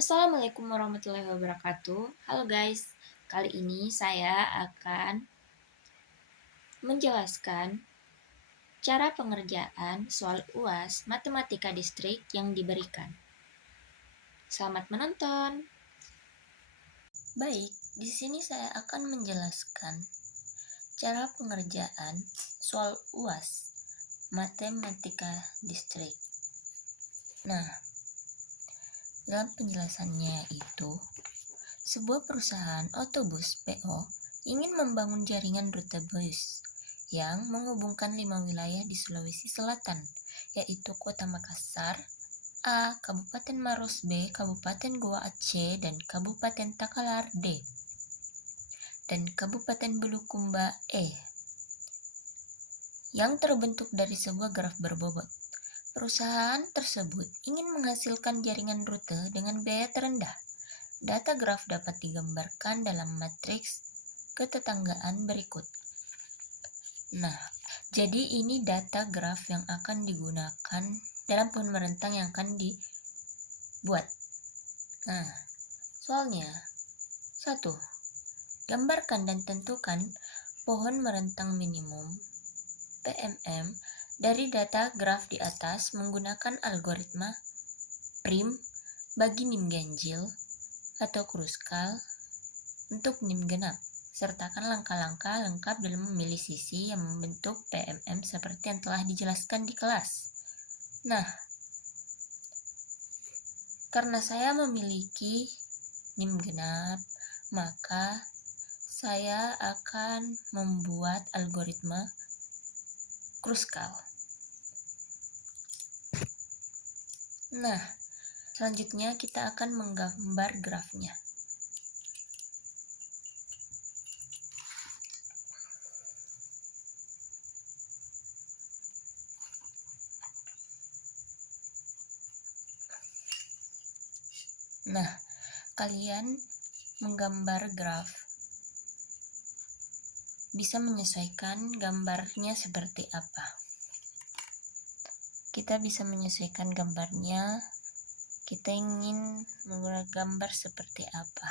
Assalamualaikum warahmatullahi wabarakatuh. Halo guys, kali ini saya akan menjelaskan cara pengerjaan soal UAS Matematika Distrik yang diberikan. Selamat menonton. Baik, di sini saya akan menjelaskan cara pengerjaan soal UAS Matematika Distrik. Nah, dalam penjelasannya itu, sebuah perusahaan otobus PO ingin membangun jaringan rute bus yang menghubungkan 5 wilayah di Sulawesi Selatan, yaitu Kota Makassar, A, Kabupaten Maros B, Kabupaten Goa Aceh, dan Kabupaten Takalar D, dan Kabupaten Bulukumba E, yang terbentuk dari sebuah graf berbobot. Perusahaan tersebut ingin menghasilkan jaringan rute dengan biaya terendah. Data graf dapat digambarkan dalam matriks ketetanggaan berikut. Nah, jadi ini data graf yang akan digunakan dalam pohon merentang yang akan dibuat. Nah, soalnya 1. Gambarkan dan tentukan pohon merentang minimum PMM dari data graf di atas menggunakan algoritma prim bagi nim ganjil atau kruskal untuk nim genap. Sertakan langkah-langkah lengkap dalam memilih sisi yang membentuk PMM seperti yang telah dijelaskan di kelas. Nah, karena saya memiliki nim genap, maka saya akan membuat algoritma kruskal. Nah, selanjutnya kita akan menggambar grafnya. Nah, kalian menggambar graf bisa menyesuaikan gambarnya seperti apa. Kita bisa menyesuaikan gambarnya, kita ingin menggunakan gambar seperti apa.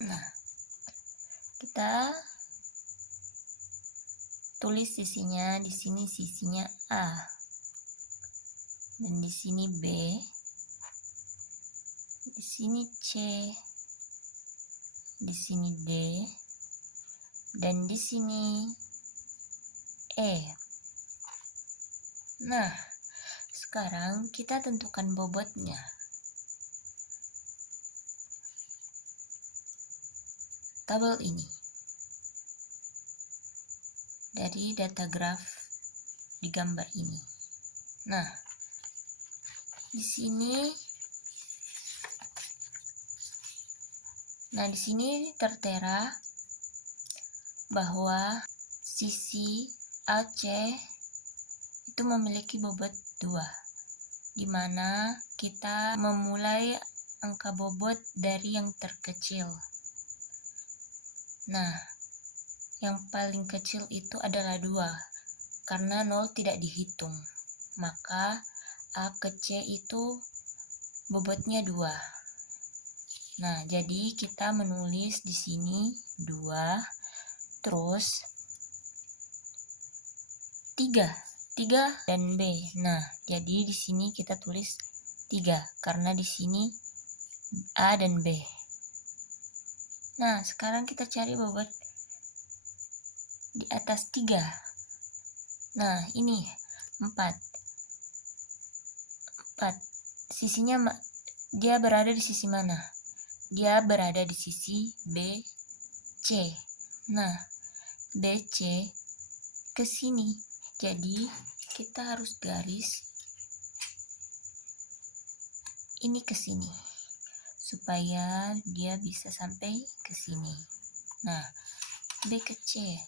Nah, kita tulis sisinya, di sini sisinya A, dan di sini B, di sini C, di sini D, dan di sini E. Nah, sekarang kita tentukan bobotnya. Tabel ini dari data graf di gambar ini. Nah, di sini tertera bahwa sisi AC itu memiliki bobot 2, di mana kita memulai angka bobot dari yang terkecil. Nah, yang paling kecil itu adalah 2, karena 0 tidak dihitung. Maka A ke C itu bobotnya 2. Nah, jadi kita menulis di sini 2, terus 3 dan B. Nah, jadi di sini kita tulis 3 karena di sini A dan B. Nah, sekarang kita cari bobot di atas 3. Nah, ini 4. Sisinya dia berada di sisi mana? Dia berada di sisi BC. Nah, BC ke sini. Jadi, kita harus garis ini ke sini supaya dia bisa sampai ke sini. Nah, B ke C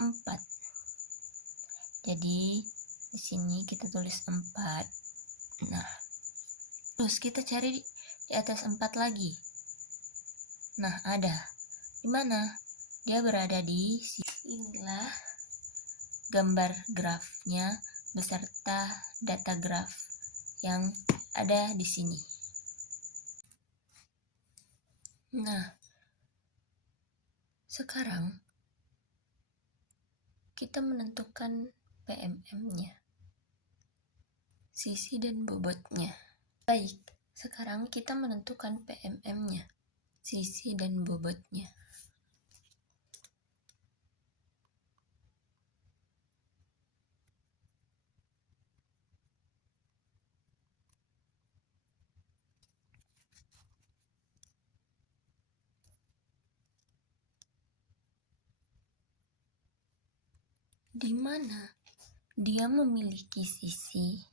4. Jadi Di sini kita tulis 4. Nah, terus kita cari di atas 4 lagi. Nah, ada. Di mana? Dia berada di sini. Inilah gambar grafnya beserta data graf yang ada di sini. Nah, sekarang kita menentukan PMM-nya, sisi dan bobotnya. Baik, sekarang kita menentukan PMM-nya, sisi dan bobotnya. Di mana dia memiliki sisi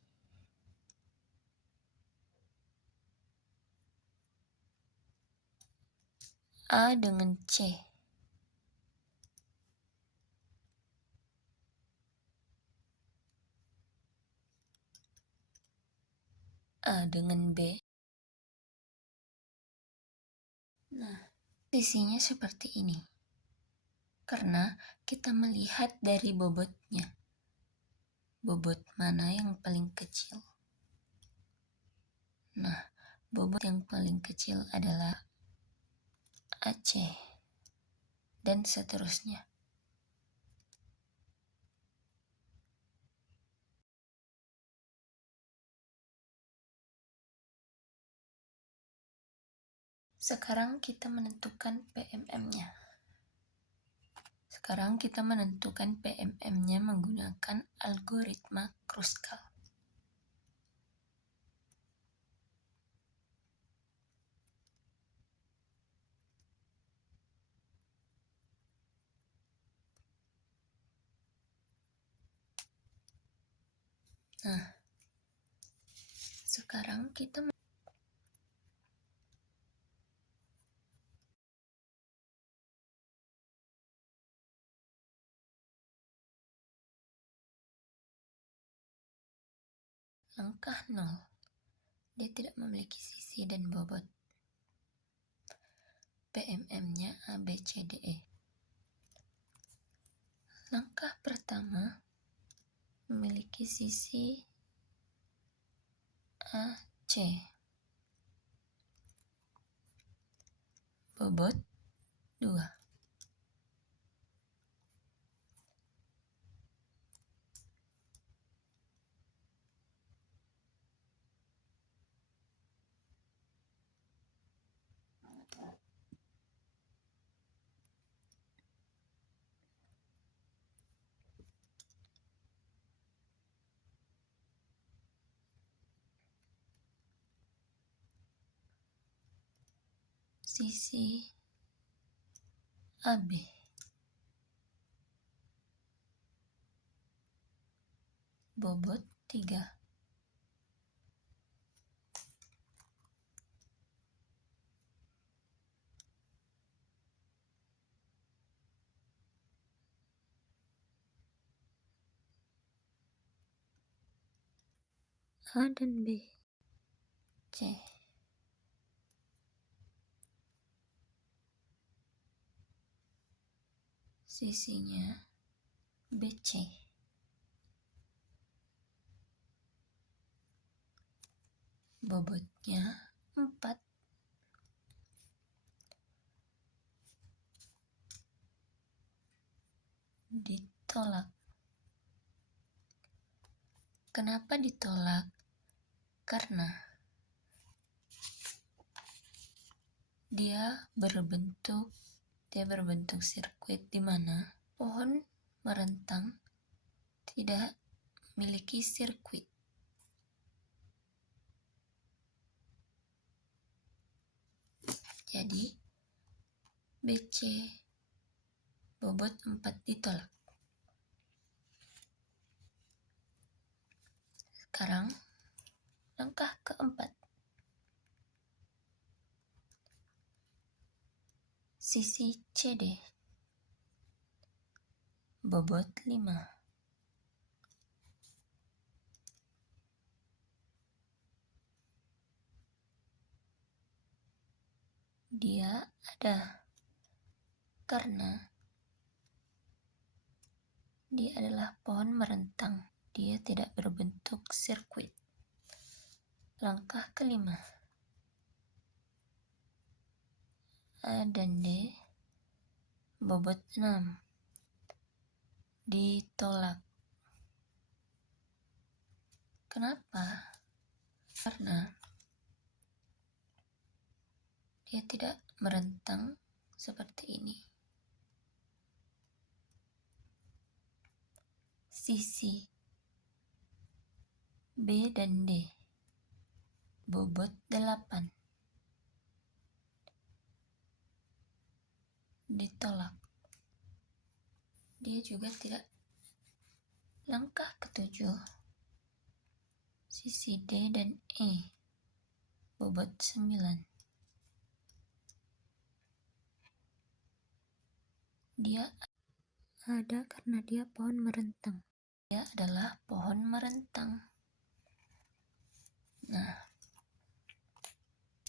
A dengan C. A dengan B. Nah, sisinya seperti ini. Karena kita melihat dari bobotnya. Bobot mana yang paling kecil? Nah, bobot yang paling kecil adalah AC. Dan seterusnya. Sekarang kita menentukan PMM-nya. Menggunakan algoritma Kruskal. Nah, sekarang kita langkah 0. Dia tidak memiliki sisi dan bobot. PMM-nya A, B, C, D, E. Langkah pertama, memiliki sisi A, C. Bobot 2. Sisi AB. Bobot 3. A dan B. C. Sisinya BC. Bobotnya 4. Ditolak. Kenapa ditolak? Karena dia berbentuk sirkuit di mana pohon merentang tidak memiliki sirkuit. Jadi BC bobot 4 ditolak. Sekarang langkah keempat. Sisi CD. Bobot 5. Dia ada karena dia adalah pohon merentang. Dia tidak berbentuk sirkuit. Langkah kelima. A dan D bobot 6. Ditolak. Kenapa? Karena dia tidak merentang seperti ini. Sisi B dan D bobot 8. Ditolak. Dia juga tidak. Langkah ketujuh. Sisi D dan E bobot 9. Dia ada karena dia pohon merentang. Dia adalah pohon merentang. Nah,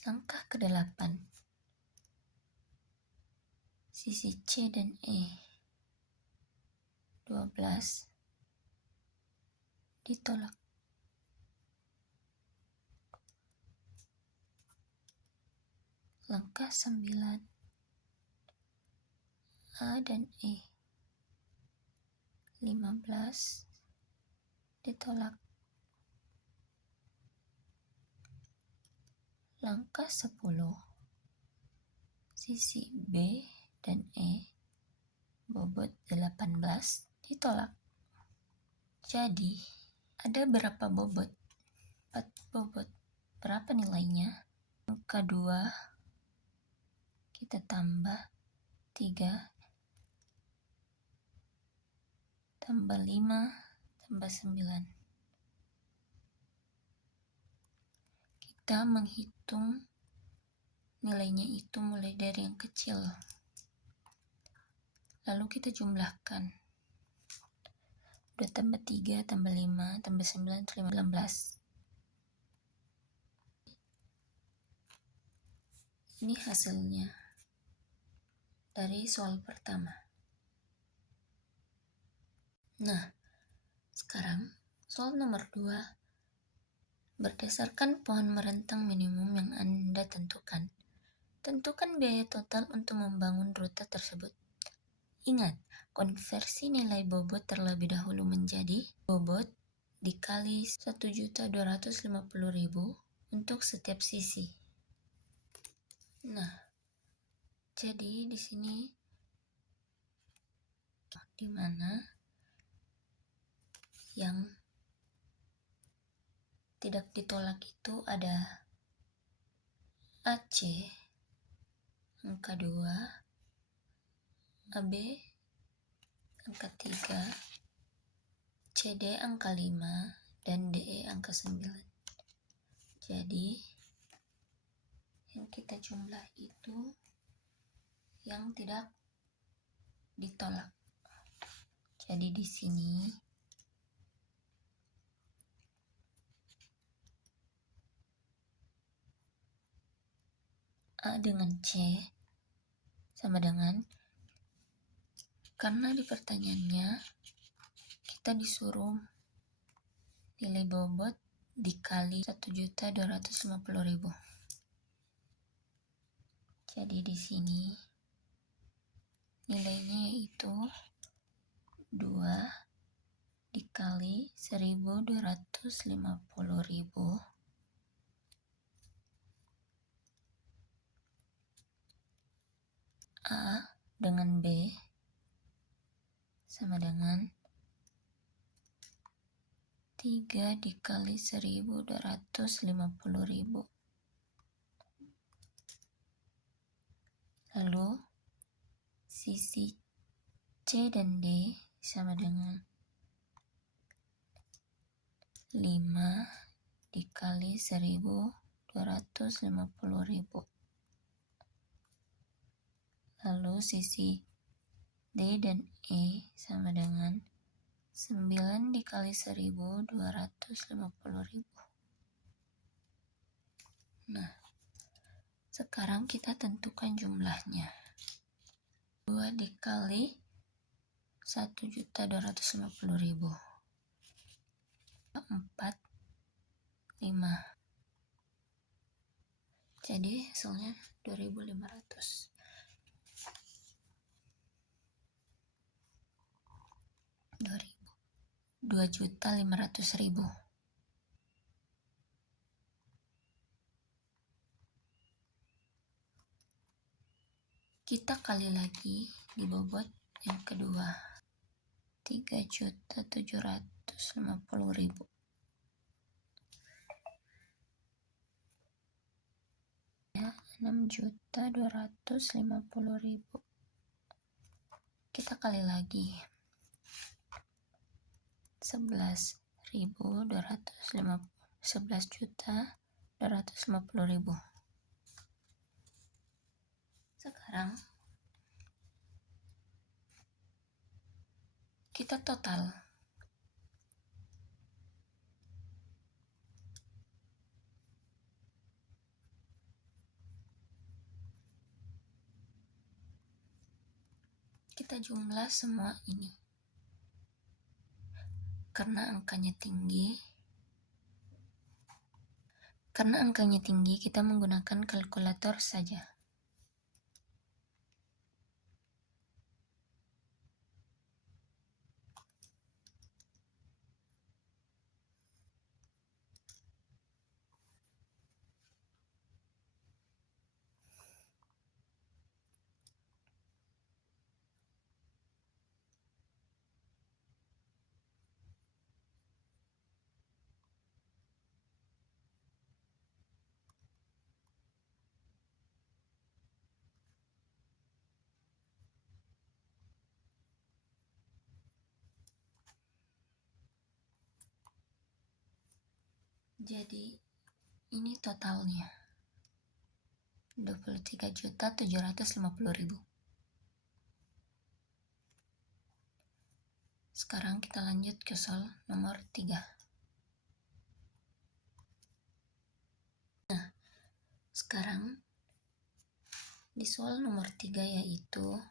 langkah ke-8. Sisi C dan E 12. Ditolak. Langkah 9. A dan E 15. Ditolak. Langkah 10. Sisi B dan E bobot 18. Ditolak. Jadi, ada berapa bobot? 4 bobot. Berapa nilainya? Angka 2 kita tambah 3 tambah 5 tambah 9. Kita menghitung nilainya itu mulai dari yang kecil. Lalu kita jumlahkan. Udah tambah 3, tambah 5, tambah 9, 15. Ini hasilnya dari soal pertama. Nah, sekarang soal nomor 2. Berdasarkan pohon merentang minimum yang Anda tentukan, tentukan biaya total untuk membangun rute tersebut. Ingat, konversi nilai bobot terlebih dahulu menjadi bobot dikali 1.250.000 untuk setiap sisi. Nah, jadi di sini di mana yang tidak ditolak itu ada AC angka 2, AB angka 3, CD angka 5, dan DE angka 9. Jadi yang kita jumlah itu yang tidak ditolak. Jadi di sini A dengan C sama dengan, karena di pertanyaannya kita disuruh nilai bobot dikali 1.250.000. Jadi di sini nilainya yaitu 2 dikali 1.250.000 A dengan B sama dengan 3 dikali 1.250.000. Lalu sisi C dan D sama dengan 5 dikali 1.250.000. Lalu sisi D dan E sama dengan 9 dikali 1.250.000. Nah, Sekarang kita tentukan jumlahnya. 2 dikali 1.250.000. 4, 5. Jadi hasilnya 2.500. 2.500.000. Kita kali lagi di bobot yang kedua. 3.750.000. Ya, 6.250.000. Kita kali lagi. 11.250.000. Sekarang kita total. Kita jumlah semua ini. Karena angkanya tinggi, kita menggunakan kalkulator saja. Jadi ini totalnya 23.750.000. Sekarang kita lanjut ke soal nomor 3. Nah, sekarang di soal nomor 3 yaitu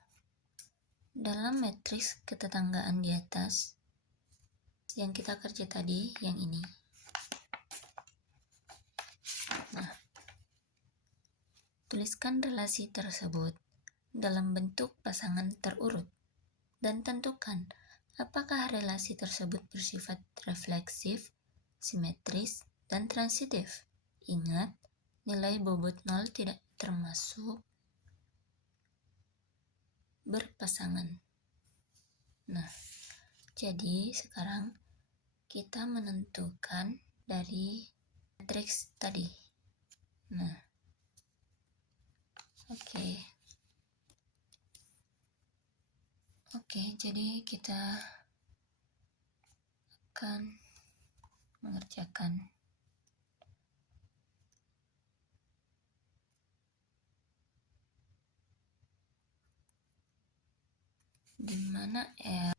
dalam matriks ketetanggaan di atas yang kita kerja tadi, yang ini. Nah, tuliskan relasi tersebut dalam bentuk pasangan terurut dan tentukan apakah relasi tersebut bersifat refleksif, simetris, dan transitif. Ingat, nilai bobot 0 tidak termasuk berpasangan. Nah, jadi sekarang kita menentukan dari matriks tadi. Nah, Oke, jadi kita akan mengerjakan di mana R.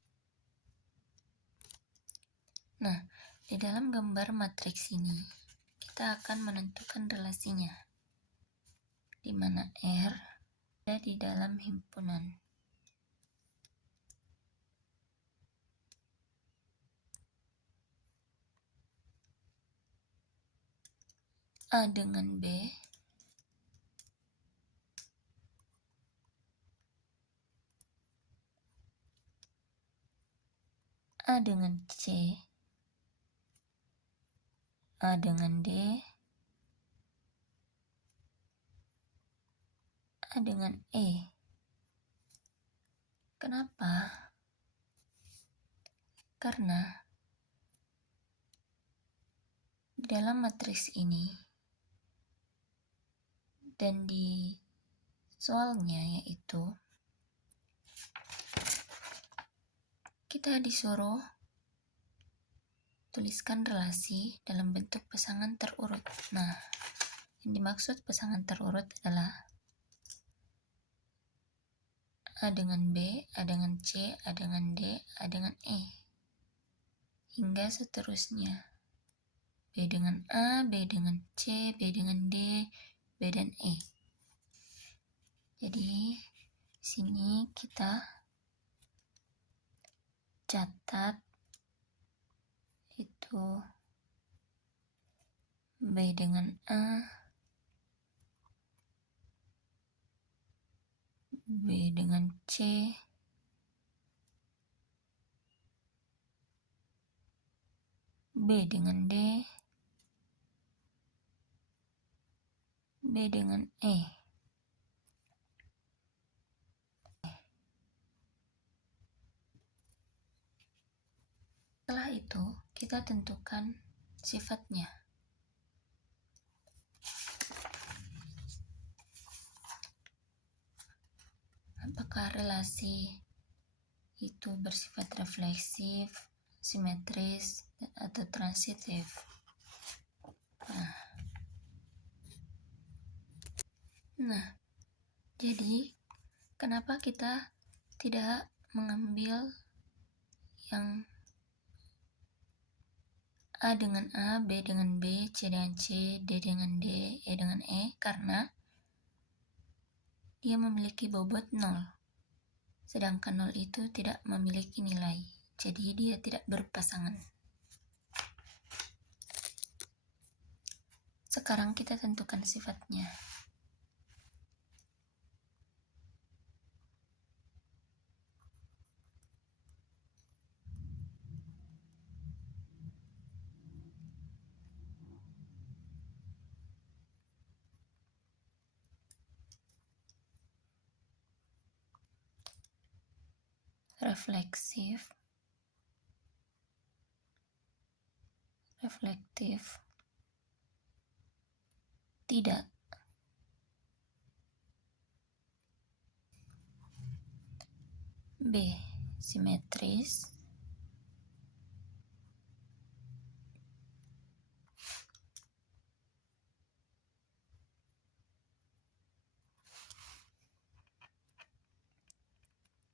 Nah, di dalam gambar matriks ini kita akan menentukan relasinya, di mana R ada di dalam himpunan A dengan B, A dengan C, A dengan D, A dengan E. Kenapa? Karena di dalam matriks ini dan di soalnya yaitu kita disuruh tuliskan relasi dalam bentuk pasangan terurut. Nah, yang dimaksud pasangan terurut adalah A dengan B, A dengan C, A dengan D, A dengan E, hingga seterusnya. B dengan A, B dengan C, B dengan D, B dan E. Jadi sini kita catat itu B dengan A, B dengan C, B dengan D, B dengan E. Setelah itu, kita tentukan sifatnya. Apakah relasi itu bersifat refleksif, simetris, atau transitif? Nah, jadi kenapa kita tidak mengambil yang A dengan A, B dengan B, C dengan C, D dengan D, E dengan E? Karena dia memiliki bobot 0. Sedangkan 0 itu tidak memiliki nilai. Jadi dia tidak berpasangan. Sekarang kita tentukan sifatnya. Refleksif, reflektif, tidak. B. Simetris,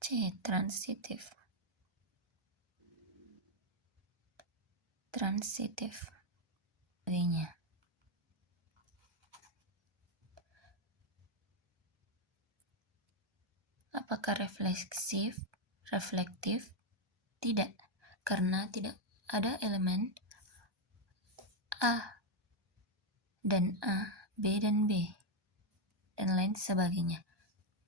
C. Transitif, transitif, sebagainya. Apakah refleksif, reflektif? Tidak, karena tidak ada elemen A dan A, B dan B, dan lain sebagainya.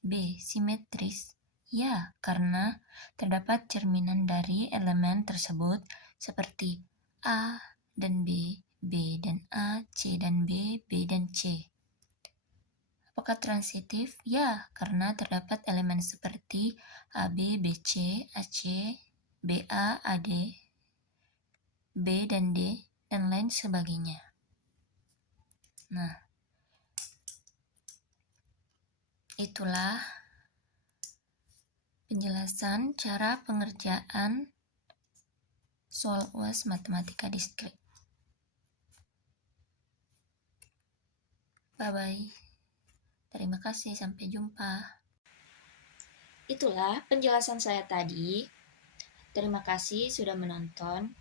B. Simetris? Ya, karena terdapat cerminan dari elemen tersebut seperti A dan B, B dan A, C dan B, B dan C. Apakah transitif? Ya, karena terdapat elemen seperti AB, BC, AC, BA, AD, B dan D, dan lain sebagainya. Nah, itulah penjelasan cara pengerjaan soal UAS Matematika Diskret. Bye-bye. Terima kasih, sampai jumpa. Itulah penjelasan saya tadi. Terima kasih sudah menonton.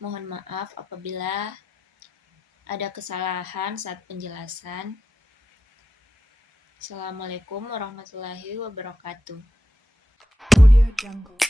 Mohon maaf apabila ada kesalahan saat penjelasan. Assalamualaikum warahmatullahi wabarakatuh. Audio Jungle.